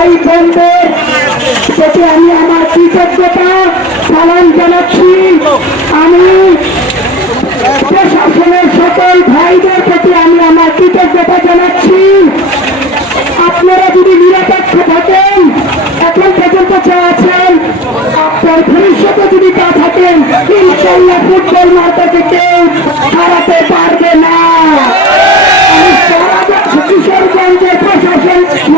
ভাই বোনদের প্রতি আমি আমার কৃতজ্ঞতা পালন জানাচ্ছি। আমি প্রশাসনের সকল ভাইদের প্রতি আমি আমার কৃতজ্ঞতা জানাচ্ছি। আপনারা যদি নিরপেক্ষ থাকেন, এখন পর্যন্ত যা আছেন, আপনার ভবিষ্যতে যদি তা থাকেন, ইনশাল্লাহ ফুটবল মাঠটাকে কেউ হারাতে পারবে না। আমি সারা কিশোরগঞ্জের প্রশাসন সহ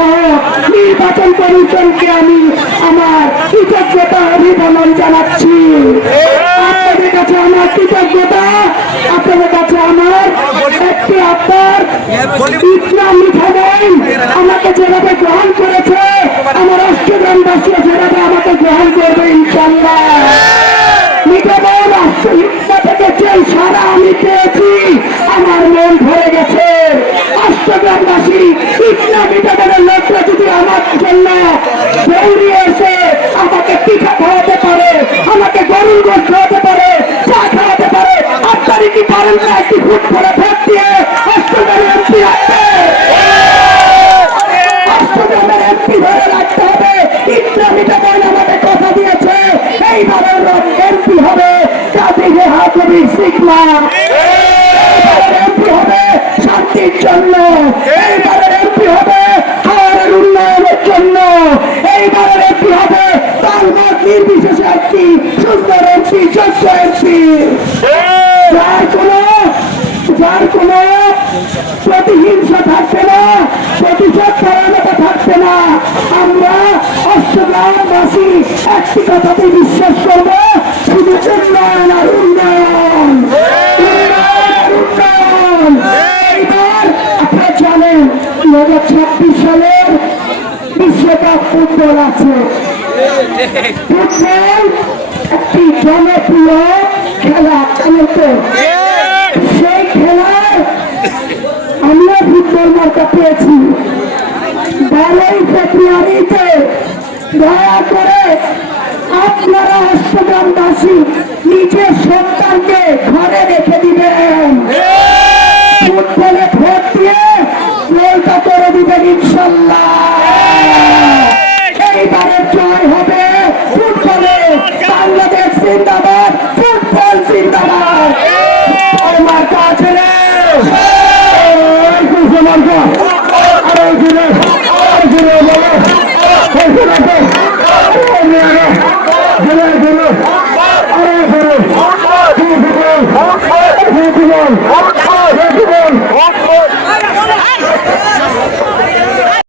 নির্বাচন কমিশনকে আমি আমার কৃতজ্ঞতা অভিনন্দন জানাচ্ছি। আপনাদের কাছে আমার কৃতজ্ঞতা, আপনাদের কাছে আমার একটি আপনার ইসলাম মিঠাবেন আমাকে যেভাবে গ্রহণ করেছে, আমার অষ্টগ্রামবাসী যেভাবে আমাকে গ্রহণ করবে ইনশাল্লাহ। মিঠাবেন ইচ্ছা থেকে যে সারা আমি পেয়েছি, আমার মন ভরে গেছে। অষ্টগ্রামবাসী ইসলাম মিঠাবেনের লোকটা যদি আমার জন্য দৌড়িয়ে এসে আমাকে পিঠা খাওয়াতে পারে, আমাকে গরুর গোশ খাওয়াতে পারে, চা খাওয়াতে পারে, আপনারই কি পারেন না একটি ফুটবলে ভোট দিয়ে অষ্টগ্রামের এমপি রাখতে? অষ্টগ্রামের এমপি ধরে রাখতে হবে। ইসলাম মিঠাবেন আমাদের কথা দিয়েছে, এইবারের এমপি হবে কাজী রেহা কবির সিকমা। এইবারের এমপি হবে শান্তির জন্য, এইবারের এমপি হবে খাওয়ারের উন্নয়নের জন্য, এইবারের এমপি হবে তার মত নির্বিশেষে একটি সুন্দর এমপি, যোগ্য এমপি, যার কোনো প্রতিহিংসা থাকবে না, প্রতিশোধ পরায়ণতা থাকবে না। আমরা অষ্টগ্রামবাসী একটি কথাতে বিশ্বাস করবো, শুধু উন্নয়ন আর উন্নয়ন, উন্নয়ন। এইবার আপনারা জানেন 2026 সালের বিশ্বকাপ ফুটবল আছে। ফুটবল একটি জনপ্রিয় খেলা, সেই খেলার আমরা ফুটবল মার্কা পেয়েছি। 12ই ফেব্রুয়ারিতে দয়া করে আপনারা অষ্টগ্রামবাসী নিজের সন্তানকে ঘরে রেখে দিবেন, ফুটবলে ভোট দিয়ে গোলটা করে দিবেন ইনশাল্লাহ। এইবারের জয় হবে ফুটবলে। বাংলাদেশ জিন্দাবাদ, ফুটবল জিন্দাবাদ। মার্কা আছে না?